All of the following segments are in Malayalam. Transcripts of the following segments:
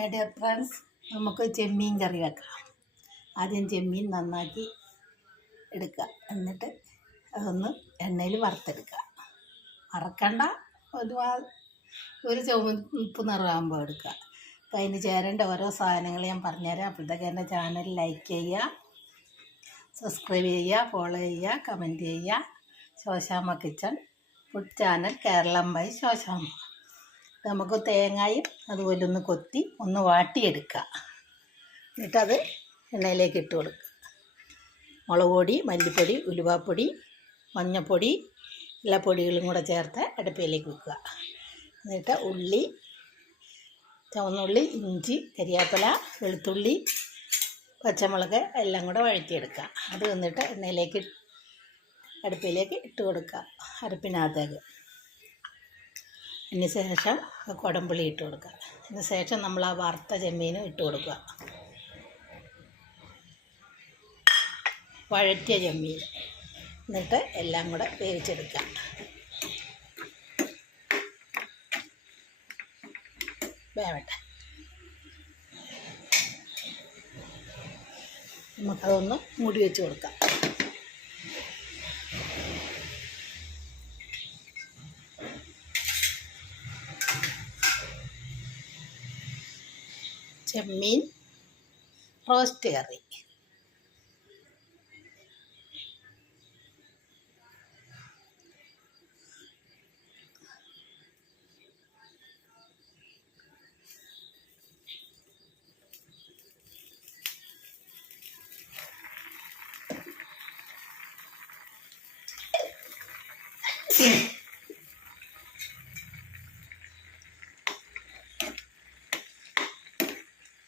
മൈ ഡിയർ ഫ്രണ്ട്സ്, നമുക്ക് ചെമ്മീൻ കറി വെക്കാം. ആദ്യം ചെമ്മീൻ നന്നാക്കി എടുക്കുക. എന്നിട്ട് അതൊന്ന് എണ്ണയിൽ വറുത്തെടുക്കുക. വറക്കണ്ട, ഒരു ചുവപ്പ് നിറമാകുമ്പോൾ എടുക്കുക. അപ്പം അതിന് ചേരേണ്ട ഓരോ സാധനങ്ങൾ ഞാൻ പറഞ്ഞുതരാം. അപ്പോഴത്തേക്ക് എൻ്റെ ചാനൽ ലൈക്ക് ചെയ്യുക, സബ്സ്ക്രൈബ് ചെയ്യുക, ഫോളോ ചെയ്യുക, കമൻറ്റ് ചെയ്യുക. Shoshamma kitchen food channel, Keralam by Shoshamma. നമുക്ക് തേങ്ങയും അതുപോലെ ഒന്ന് കൊത്തി ഒന്ന് വാട്ടിയെടുക്കുക. എന്നിട്ടത് എണ്ണയിലേക്ക് ഇട്ട് കൊടുക്കുക. മുളക് പൊടി, മല്ലിപ്പൊടി, ഉലുവാപ്പൊടി, മഞ്ഞൾപ്പൊടി, എല്ലാ പൊടികളും കൂടെ ചേർത്ത് അടുപ്പിലേക്ക് വെക്കുക. എന്നിട്ട് ഉള്ളി, ചുവന്നുള്ളി, ഇഞ്ചി, കരിയാപ്പില, വെളുത്തുള്ളി, പച്ചമുളക് എല്ലാം കൂടെ വഴറ്റിയെടുക്കുക. അത് എന്നിട്ട് എണ്ണയിലേക്ക് അടുപ്പിലേക്ക് ഇട്ട് കൊടുക്കുക, അടുപ്പിനകത്തേക്ക്. അതിന് ശേഷം കുടംപുളി ഇട്ട് കൊടുക്കുക. അതിന് ശേഷം നമ്മൾ ആ വറുത്ത ചെമ്മീനും ഇട്ട് കൊടുക്കുക. വഴറ്റിയ ചെമ്മീൻ. എന്നിട്ട് എല്ലാം കൂടെ വേവിച്ചെടുക്കുക. വേവട്ടെ. നമുക്കതൊന്ന് മൂടി വെച്ച് കൊടുക്കാം. ചെമ്മീൻ റോസ്റ്റ് കറി.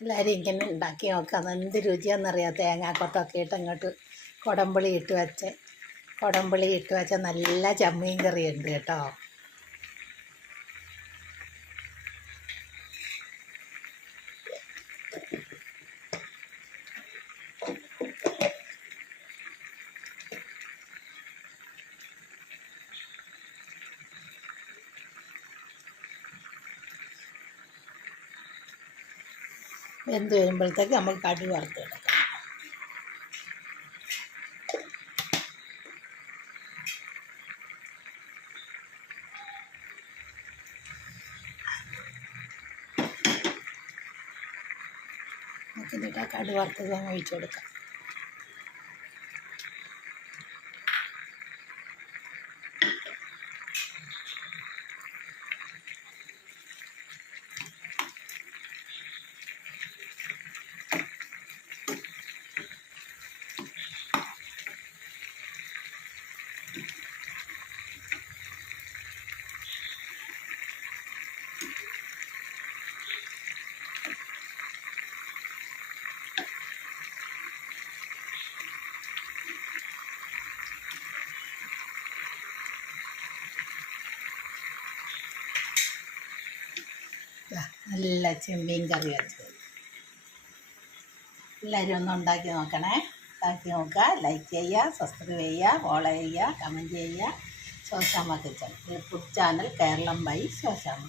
എല്ലാവരും ഇങ്ങനെ ഉണ്ടാക്കി നോക്കാം. എന്ത് രുചിയാണെന്നറിയാം. തേങ്ങാക്കൊത്തൊക്കെ ഇട്ട് അങ്ങോട്ട് കുടംപുളി ഇട്ട് വെച്ച നല്ല ചെമ്മീൻ കറി ഉണ്ട് കേട്ടോ. വെന്ത് വരുമ്പോഴത്തേക്ക് നമുക്ക് കടുക് വറുത്തെടുക്കാം. നമുക്ക് എന്നിട്ട് ആ കടുക് വറുത്തത് അങ്ങ് ഒഴിച്ചു കൊടുക്കാം. നല്ല ചെമ്മീൻ കറി വെച്ചത്. എല്ലാവരും ഒന്ന് ഉണ്ടാക്കി നോക്കണേ. ഉണ്ടാക്കി നോക്കുക, ലൈക്ക് ചെയ്യുക, സബ്സ്ക്രൈബ് ചെയ്യുക, ഫോളോ ചെയ്യുക, കമൻറ്റ് ചെയ്യുക. Shoshamma kitchen food channel, Keralam by Shoshamma.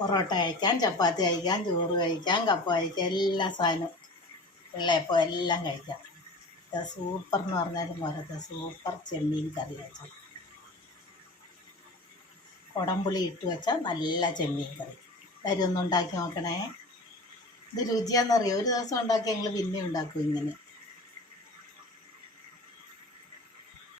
Parotta കഴിക്കാം, ചപ്പാത്തി കഴിക്കാം, ചോറ് കഴിക്കാം, കപ്പ കഴിക്കാം, എല്ലാ സാധനവും വെള്ളയപ്പം എല്ലാം കഴിക്കാം. സൂപ്പർ എന്ന് പറഞ്ഞാലും പോരത്തെ സൂപ്പർ ചെമ്മീൻ കറി വെച്ചാൽ, കുടംപുളി ഇട്ട് വെച്ചാൽ നല്ല ചെമ്മീൻ കറി. എല്ലാവരും ഒന്ന് ഉണ്ടാക്കി നോക്കണേ. ഇത് രുചിയാണെന്നറിയോ. ഒരു ദിവസം ഉണ്ടാക്കി ഞങ്ങൾ പിന്നെ ഉണ്ടാക്കും ഇങ്ങനെ.